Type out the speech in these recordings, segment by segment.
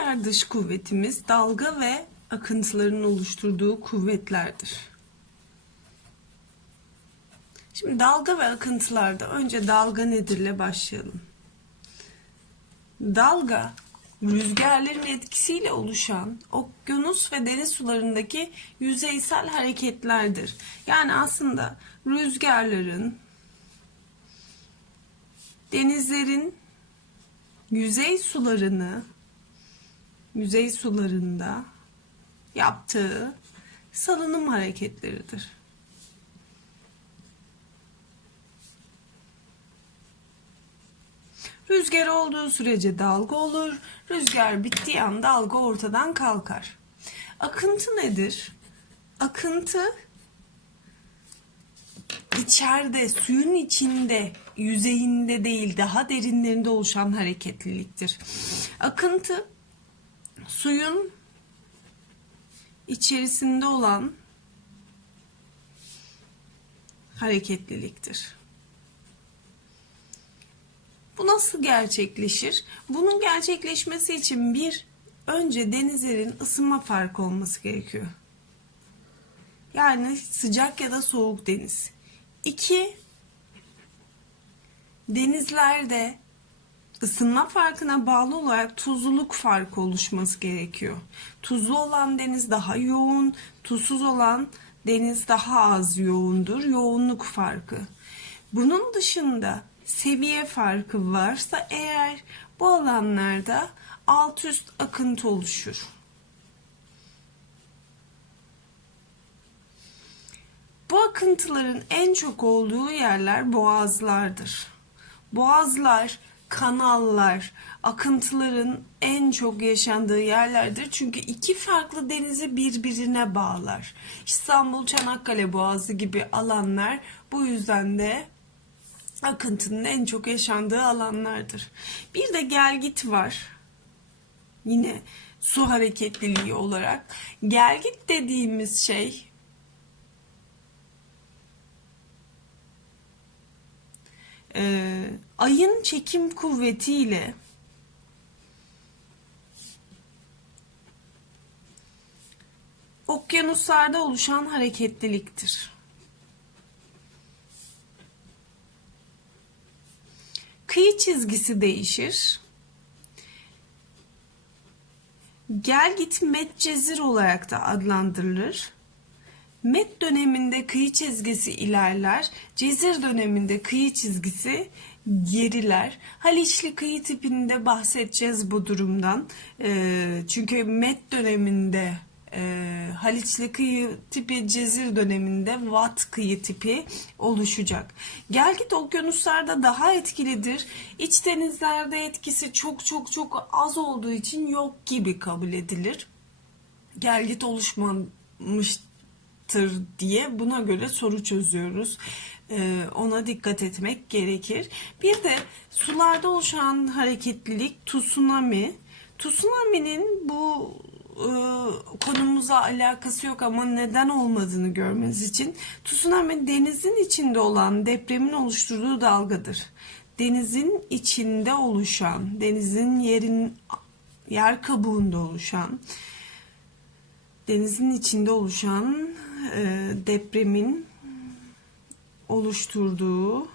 diğer dış kuvvetimiz dalga ve akıntıların oluşturduğu kuvvetlerdir. Şimdi dalga ve akıntılarda önce dalga nedirle başlayalım. Dalga rüzgarların etkisiyle oluşan okyanus ve deniz sularındaki yüzeysel hareketlerdir. Yani aslında rüzgarların denizlerin yüzey sularını yüzey sularında yaptığı salınım hareketleridir. Rüzgar olduğu sürece dalga olur. Rüzgar bittiği an dalga ortadan kalkar. Akıntı nedir? Akıntı içeride, suyun içinde, yüzeyinde değil, daha derinlerinde oluşan hareketliliktir. Akıntı suyun içerisinde olan hareketliliktir. Bu nasıl gerçekleşir? Bunun gerçekleşmesi için bir önce denizlerin ısınma farkı olması gerekiyor. Yani sıcak ya da soğuk deniz. İki, denizlerde ısınma farkına bağlı olarak tuzluluk farkı oluşması gerekiyor. Tuzlu olan deniz daha yoğun, tuzsuz olan deniz daha az yoğundur. Yoğunluk farkı. Bunun dışında seviye farkı varsa eğer bu alanlarda alt üst akıntı oluşur. Bu akıntıların en çok olduğu yerler boğazlardır. Boğazlar, kanallar, akıntıların en çok yaşandığı yerlerdir. Çünkü iki farklı denizi birbirine bağlar. İstanbul Çanakkale Boğazı gibi alanlar bu yüzden de akıntının en çok yaşandığı alanlardır. Bir de gelgit var. Yine su hareketliliği olarak. Gelgit dediğimiz şey e, ayın çekim kuvvetiyle okyanuslarda oluşan hareketliliktir. Kıyı çizgisi değişir. Gel git metcezir olarak da adlandırılır. Met döneminde kıyı çizgisi ilerler, cezir döneminde kıyı çizgisi geriler. Haliçli kıyı tipinde bahsedeceğiz bu durumdan. Ee, çünkü Met döneminde e, Haliçli kıyı tipi cezir döneminde Watt kıyı tipi oluşacak. Gelgit okyanuslarda daha etkilidir. İç denizlerde etkisi çok çok çok az olduğu için yok gibi kabul edilir. Gelgit oluşmamıştır diye buna göre soru çözüyoruz. Ee, ona dikkat etmek gerekir. Bir de sularda oluşan hareketlilik tsunami. Tsunami'nin bu e, konumuza alakası yok ama neden olmadığını görmeniz için tsunami denizin içinde olan depremin oluşturduğu dalgadır. Denizin içinde oluşan, denizin yerin yer kabuğunda oluşan, denizin içinde oluşan e, depremin oluşturduğu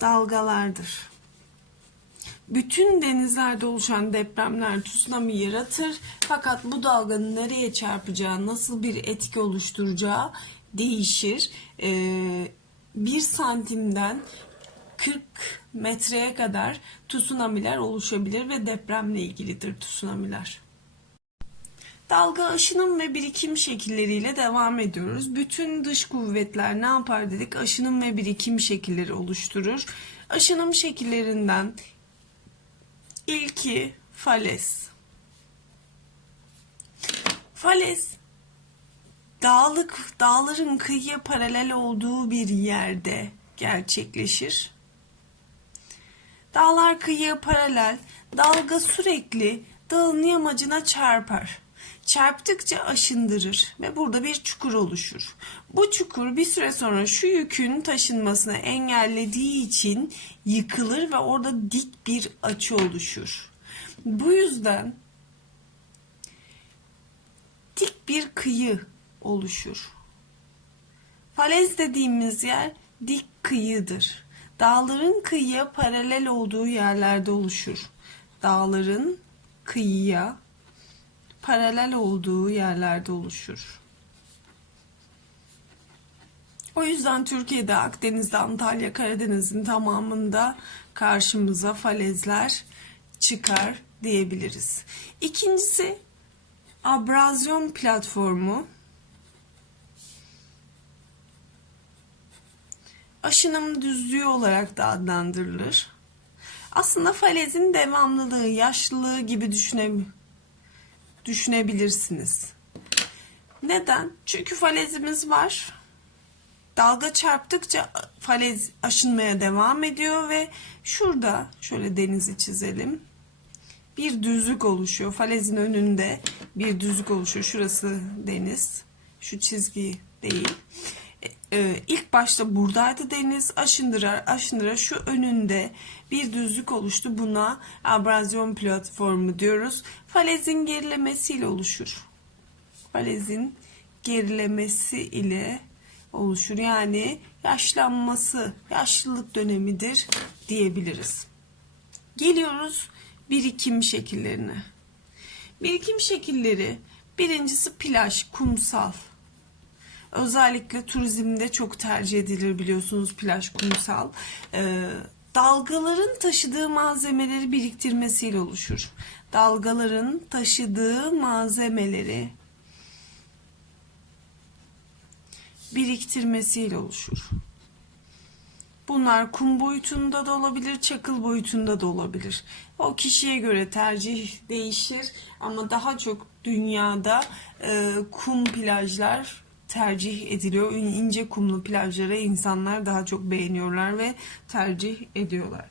dalgalardır. Bütün denizlerde oluşan depremler tsunami yaratır. Fakat bu dalganın nereye çarpacağı, nasıl bir etki oluşturacağı değişir. Ee, bir santimden 40 metreye kadar tsunamiler oluşabilir ve depremle ilgilidir tsunamiler. Dalga aşınım ve birikim şekilleriyle devam ediyoruz. Bütün dış kuvvetler ne yapar dedik? Aşınım ve birikim şekilleri oluşturur. Aşınım şekillerinden İlki fales. Fales dağlık dağların kıyıya paralel olduğu bir yerde gerçekleşir. Dağlar kıyıya paralel, dalga sürekli dağın yamacına çarpar. Çarptıkça aşındırır ve burada bir çukur oluşur. Bu çukur bir süre sonra şu yükün taşınmasını engellediği için yıkılır ve orada dik bir açı oluşur. Bu yüzden dik bir kıyı oluşur. Falez dediğimiz yer dik kıyıdır. Dağların kıyıya paralel olduğu yerlerde oluşur. Dağların kıyıya paralel olduğu yerlerde oluşur. O yüzden Türkiye'de Akdeniz'de, Antalya, Karadeniz'in tamamında karşımıza falezler çıkar diyebiliriz. İkincisi abrazyon platformu. Aşınım düzlüğü olarak da adlandırılır. Aslında falezin devamlılığı, yaşlılığı gibi düşüne, düşünebilirsiniz. Neden? Çünkü falezimiz var. Dalga çarptıkça falez aşınmaya devam ediyor ve şurada şöyle denizi çizelim. Bir düzlük oluşuyor. Falezin önünde bir düzlük oluşuyor. Şurası deniz. Şu çizgi değil. Ee, ilk başta buradaydı deniz. Aşındırar aşındırar şu önünde bir düzlük oluştu. Buna abrazyon platformu diyoruz. Falezin gerilemesiyle oluşur. Falezin gerilemesi ile oluşur. Yani yaşlanması, yaşlılık dönemidir diyebiliriz. Geliyoruz birikim şekillerine. Birikim şekilleri birincisi plaj, kumsal. Özellikle turizmde çok tercih edilir biliyorsunuz plaj, kumsal. Ee, dalgaların taşıdığı malzemeleri biriktirmesiyle oluşur. Dalgaların taşıdığı malzemeleri biriktirmesiyle oluşur. Bunlar kum boyutunda da olabilir, çakıl boyutunda da olabilir. O kişiye göre tercih değişir ama daha çok dünyada e, kum plajlar tercih ediliyor. İnce kumlu plajları insanlar daha çok beğeniyorlar ve tercih ediyorlar.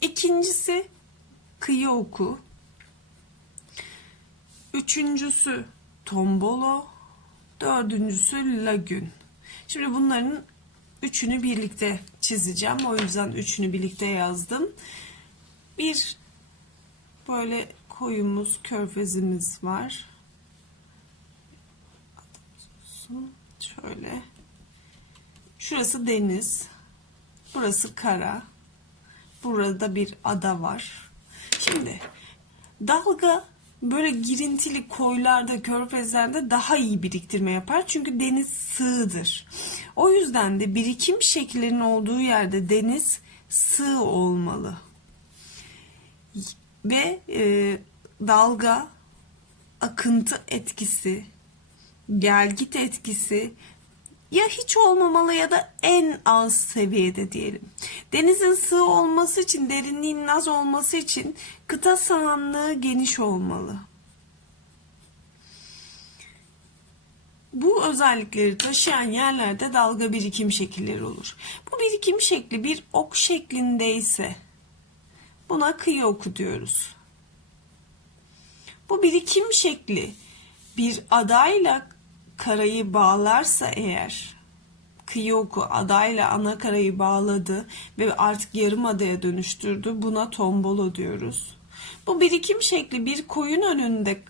İkincisi kıyı oku. Üçüncüsü tombolo. Dördüncüsü lagün. Şimdi bunların üçünü birlikte çizeceğim. O yüzden üçünü birlikte yazdım. Bir böyle koyumuz, körfezimiz var. Şöyle. Şurası deniz. Burası kara. Burada bir ada var. Şimdi dalga böyle girintili koylarda, körfezlerde daha iyi biriktirme yapar. Çünkü deniz sığdır. O yüzden de birikim şekillerinin olduğu yerde deniz sığ olmalı. Ve e, dalga, akıntı etkisi, gelgit etkisi ya hiç olmamalı ya da en az seviyede diyelim. Denizin sığ olması için, derinliğinin az olması için kıta sahanlığı geniş olmalı. Bu özellikleri taşıyan yerlerde dalga birikim şekilleri olur. Bu birikim şekli bir ok şeklindeyse buna kıyı oku diyoruz. Bu birikim şekli bir adayla karayı bağlarsa eğer Kyoku adayla ana karayı bağladı ve artık yarım adaya dönüştürdü. Buna tombolo diyoruz. Bu birikim şekli bir koyun önünde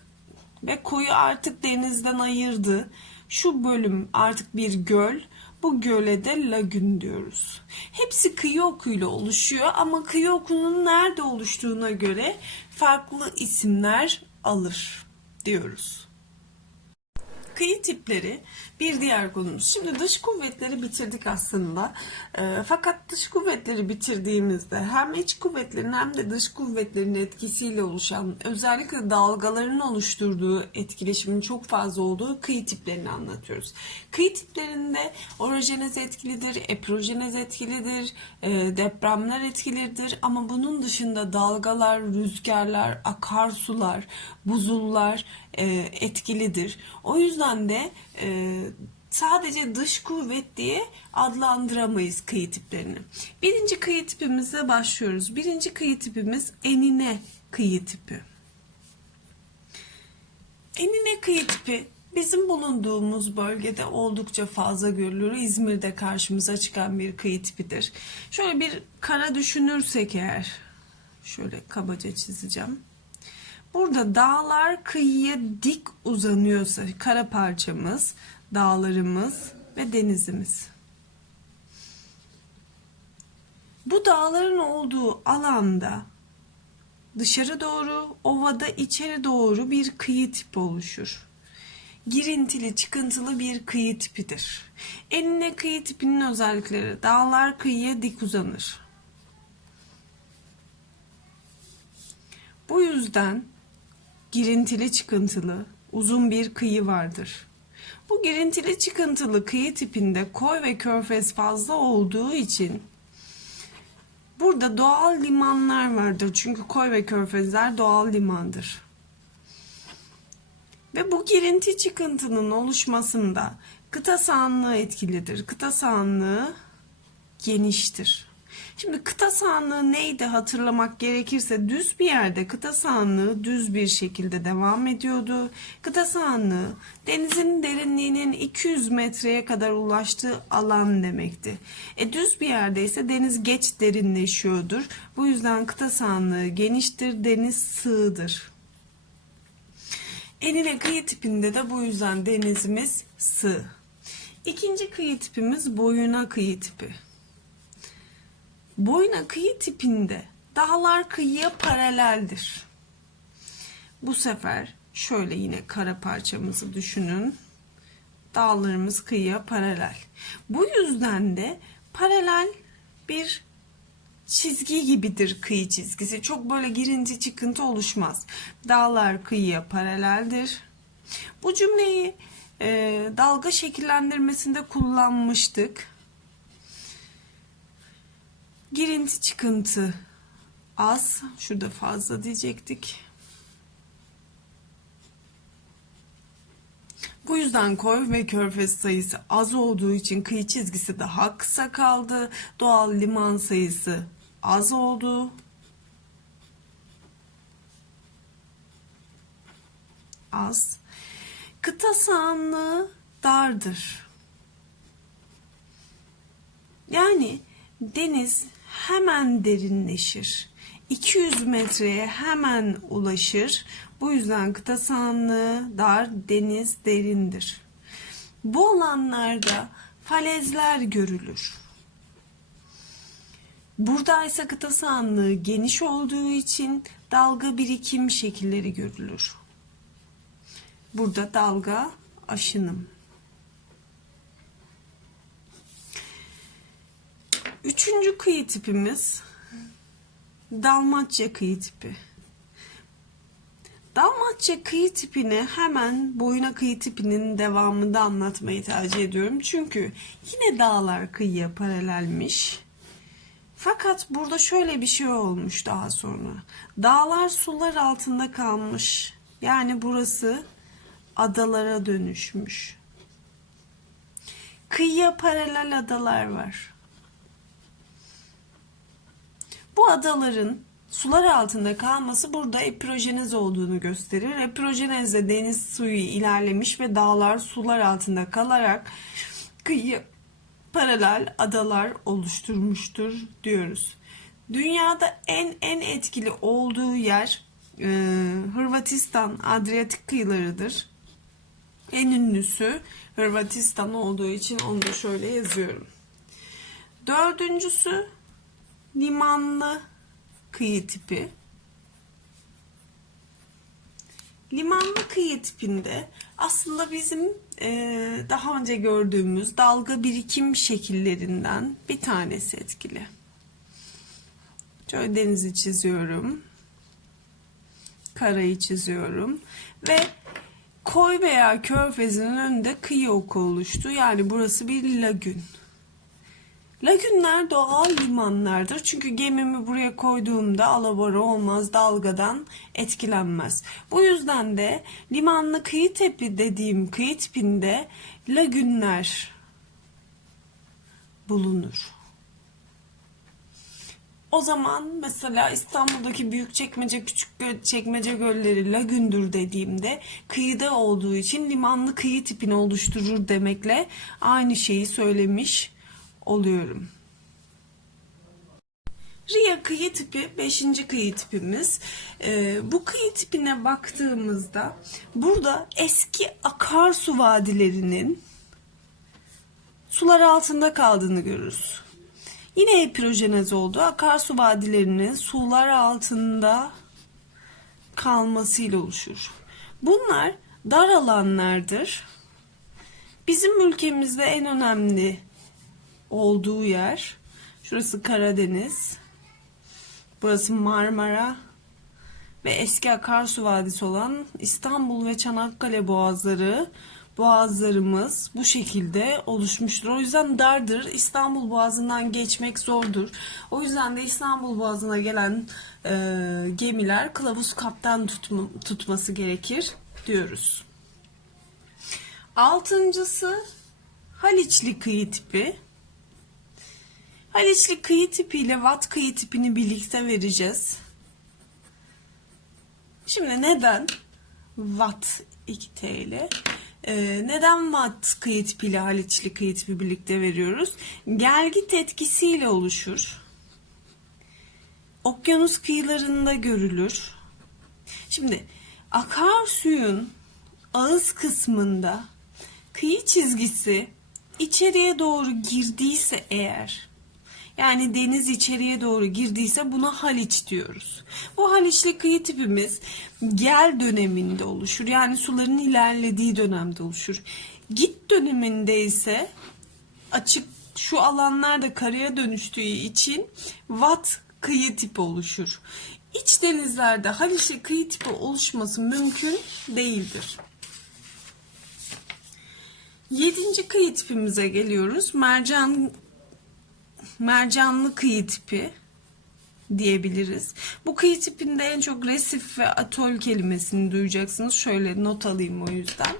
ve koyu artık denizden ayırdı. Şu bölüm artık bir göl. Bu göle de lagün diyoruz. Hepsi kıyı okuyla oluşuyor ama kıyı nerede oluştuğuna göre farklı isimler alır diyoruz. Kıyı tipleri bir diğer konumuz. Şimdi dış kuvvetleri bitirdik aslında. E, fakat dış kuvvetleri bitirdiğimizde hem iç kuvvetlerin hem de dış kuvvetlerin etkisiyle oluşan özellikle dalgaların oluşturduğu etkileşimin çok fazla olduğu kıyı tiplerini anlatıyoruz. Kıyı tiplerinde orojenez etkilidir, eprojenez etkilidir, e, depremler etkilidir ama bunun dışında dalgalar, rüzgarlar, akarsular, buzullar etkilidir. O yüzden de e, sadece dış kuvvet diye adlandıramayız kıyı tiplerini. Birinci kıyı tipimize başlıyoruz. Birinci kıyı tipimiz enine kıyı tipi. Enine kıyı tipi bizim bulunduğumuz bölgede oldukça fazla görülür. İzmir'de karşımıza çıkan bir kıyı tipidir. Şöyle bir kara düşünürsek eğer, şöyle kabaca çizeceğim. Burada dağlar kıyıya dik uzanıyorsa kara parçamız, dağlarımız ve denizimiz. Bu dağların olduğu alanda dışarı doğru, ovada içeri doğru bir kıyı tipi oluşur. Girintili, çıkıntılı bir kıyı tipidir. Enine kıyı tipinin özellikleri dağlar kıyıya dik uzanır. Bu yüzden girintili çıkıntılı uzun bir kıyı vardır. Bu girintili çıkıntılı kıyı tipinde koy ve körfez fazla olduğu için burada doğal limanlar vardır. Çünkü koy ve körfezler doğal limandır. Ve bu girinti çıkıntının oluşmasında kıta sahanlığı etkilidir. Kıta sahanlığı geniştir. Şimdi kıta sahanlığı neydi hatırlamak gerekirse düz bir yerde kıta sahanlığı düz bir şekilde devam ediyordu. Kıta sahanlığı denizin derinliğinin 200 metreye kadar ulaştığı alan demekti. E düz bir yerde ise deniz geç derinleşiyordur. Bu yüzden kıta sahanlığı geniştir, deniz sığdır. Enine kıyı tipinde de bu yüzden denizimiz sığ. İkinci kıyı tipimiz boyuna kıyı tipi. Boyuna kıyı tipinde dağlar kıyıya paraleldir. Bu sefer şöyle yine kara parçamızı düşünün. Dağlarımız kıyıya paralel. Bu yüzden de paralel bir çizgi gibidir kıyı çizgisi. Çok böyle girinti çıkıntı oluşmaz. Dağlar kıyıya paraleldir. Bu cümleyi e, dalga şekillendirmesinde kullanmıştık. Girinti çıkıntı az. Şurada fazla diyecektik. Bu yüzden koy ve körfez sayısı az olduğu için kıyı çizgisi daha kısa kaldı. Doğal liman sayısı az oldu. Az. Kıta sahanlığı dardır. Yani deniz hemen derinleşir. 200 metreye hemen ulaşır. Bu yüzden kıta sahanlığı dar, deniz derindir. Bu alanlarda falezler görülür. Burada ise kıta sahanlığı geniş olduğu için dalga birikim şekilleri görülür. Burada dalga aşınım. Üçüncü kıyı tipimiz Dalmatça kıyı tipi. Dalmatça kıyı tipini hemen boyuna kıyı tipinin devamında anlatmayı tercih ediyorum. Çünkü yine dağlar kıyıya paralelmiş. Fakat burada şöyle bir şey olmuş daha sonra. Dağlar sular altında kalmış. Yani burası adalara dönüşmüş. Kıyıya paralel adalar var. Bu adaların sular altında kalması burada epirojenez olduğunu gösterir. Epirojenezde deniz suyu ilerlemiş ve dağlar sular altında kalarak kıyı paralel adalar oluşturmuştur diyoruz. Dünyada en en etkili olduğu yer e, Hırvatistan Adriyatik kıyılarıdır. En ünlüsü Hırvatistan olduğu için onu da şöyle yazıyorum. Dördüncüsü limanlı kıyı tipi. Limanlı kıyı tipinde aslında bizim e, daha önce gördüğümüz dalga birikim şekillerinden bir tanesi etkili. Şöyle denizi çiziyorum. Karayı çiziyorum. Ve koy veya körfezin önünde kıyı oku oluştu. Yani burası bir lagün. Lagünler doğal limanlardır. Çünkü gemimi buraya koyduğumda alabora olmaz, dalgadan etkilenmez. Bu yüzden de limanlı kıyı tepi dediğim kıyı tipinde lagünler bulunur. O zaman mesela İstanbul'daki büyük çekmece küçük çekmece gölleri lagündür dediğimde kıyıda olduğu için limanlı kıyı tipini oluşturur demekle aynı şeyi söylemiş oluyorum. Ria kıyı tipi 5. kıyı tipimiz. Ee, bu kıyı tipine baktığımızda burada eski akarsu vadilerinin sular altında kaldığını görürüz. Yine epirojenez oldu. Akarsu vadilerinin sular altında kalmasıyla oluşur. Bunlar dar alanlardır. Bizim ülkemizde en önemli olduğu yer şurası Karadeniz. Burası Marmara ve eski akarsu vadisi olan İstanbul ve Çanakkale boğazları boğazlarımız bu şekilde oluşmuştur. O yüzden dardır. İstanbul Boğazı'ndan geçmek zordur. O yüzden de İstanbul Boğazı'na gelen e, gemiler kılavuz kaptan tutma, tutması gerekir diyoruz. Altıncısı Haliçli kıyı tipi. Haliçli kıyı tipi ile Vat kıyı tipini birlikte vereceğiz. Şimdi neden Watt 2 TL? Ee, neden Watt kıyı tipi ile Haliçli kıyı tipi birlikte veriyoruz? Gelgit etkisiyle oluşur. Okyanus kıyılarında görülür. Şimdi akarsuyun ağız kısmında kıyı çizgisi içeriye doğru girdiyse eğer yani deniz içeriye doğru girdiyse buna Haliç diyoruz. Bu Haliçli kıyı tipimiz gel döneminde oluşur. Yani suların ilerlediği dönemde oluşur. Git döneminde ise açık şu alanlarda karaya dönüştüğü için Vat kıyı tipi oluşur. İç denizlerde Haliçli kıyı tipi oluşması mümkün değildir. Yedinci kıyı tipimize geliyoruz. Mercan mercanlı kıyı tipi diyebiliriz. Bu kıyı tipinde en çok resif ve atol kelimesini duyacaksınız. Şöyle not alayım o yüzden.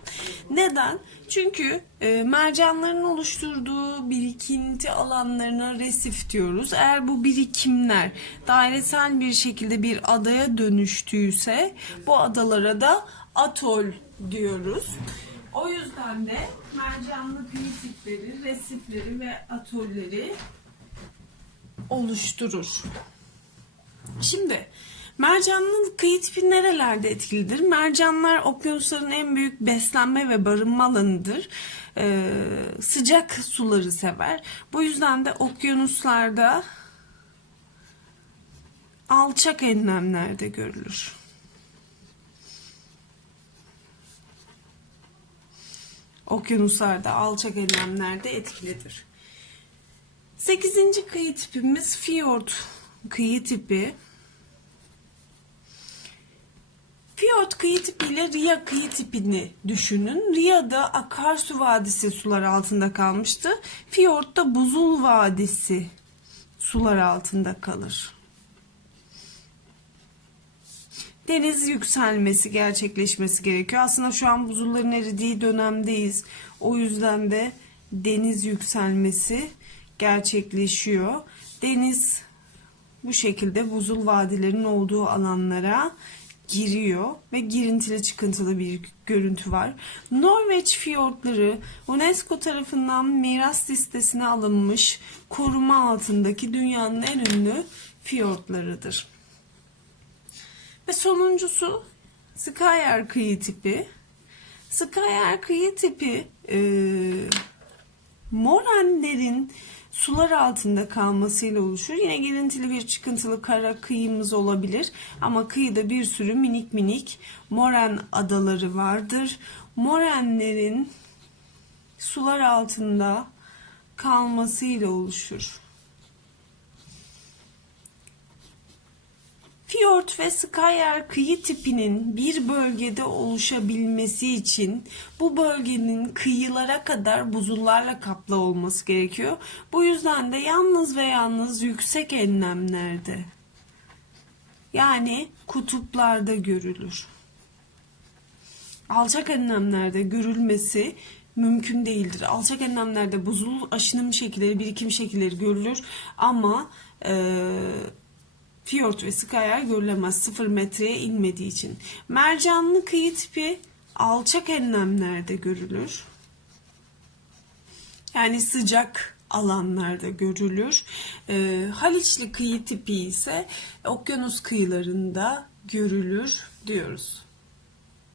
Neden? Çünkü e, mercanların oluşturduğu birikinti alanlarına resif diyoruz. Eğer bu birikimler dairesel bir şekilde bir adaya dönüştüyse bu adalara da atol diyoruz. O yüzden de mercanlı kıyı tipleri, resifleri ve atolleri oluşturur. Şimdi mercanlı kıyı tipi nerelerde etkilidir? Mercanlar okyanusların en büyük beslenme ve barınma alanıdır. Ee, sıcak suları sever. Bu yüzden de okyanuslarda alçak enlemlerde görülür. Okyanuslarda alçak enlemlerde etkilidir. Sekizinci kıyı tipimiz fiyort kıyı tipi. Fiyort kıyı tipi ile Ria kıyı tipini düşünün. Ria'da akarsu vadisi sular altında kalmıştı. Fiyort'ta buzul vadisi sular altında kalır. Deniz yükselmesi gerçekleşmesi gerekiyor. Aslında şu an buzulların eridiği dönemdeyiz. O yüzden de deniz yükselmesi gerçekleşiyor. Deniz bu şekilde buzul vadilerin olduğu alanlara giriyor ve girintili çıkıntılı bir görüntü var. Norveç fiyortları UNESCO tarafından miras listesine alınmış koruma altındaki dünyanın en ünlü fiyortlarıdır. Ve sonuncusu Skyer kıyı tipi. Skyer kıyı tipi e, morenlerin sular altında kalmasıyla oluşur. Yine girintili bir çıkıntılı kara kıyımız olabilir. Ama kıyıda bir sürü minik minik moren adaları vardır. Morenlerin sular altında kalmasıyla oluşur. Fiyort ve Skyer kıyı tipinin bir bölgede oluşabilmesi için bu bölgenin kıyılara kadar buzullarla kaplı olması gerekiyor. Bu yüzden de yalnız ve yalnız yüksek enlemlerde yani kutuplarda görülür. Alçak enlemlerde görülmesi mümkün değildir. Alçak enlemlerde buzul aşınım şekilleri, birikim şekilleri görülür ama eee fiyort ve skyer görülemez 0 metreye inmediği için. Mercanlı kıyı tipi alçak enlemlerde görülür. Yani sıcak alanlarda görülür. Ee, Haliçli kıyı tipi ise okyanus kıyılarında görülür diyoruz.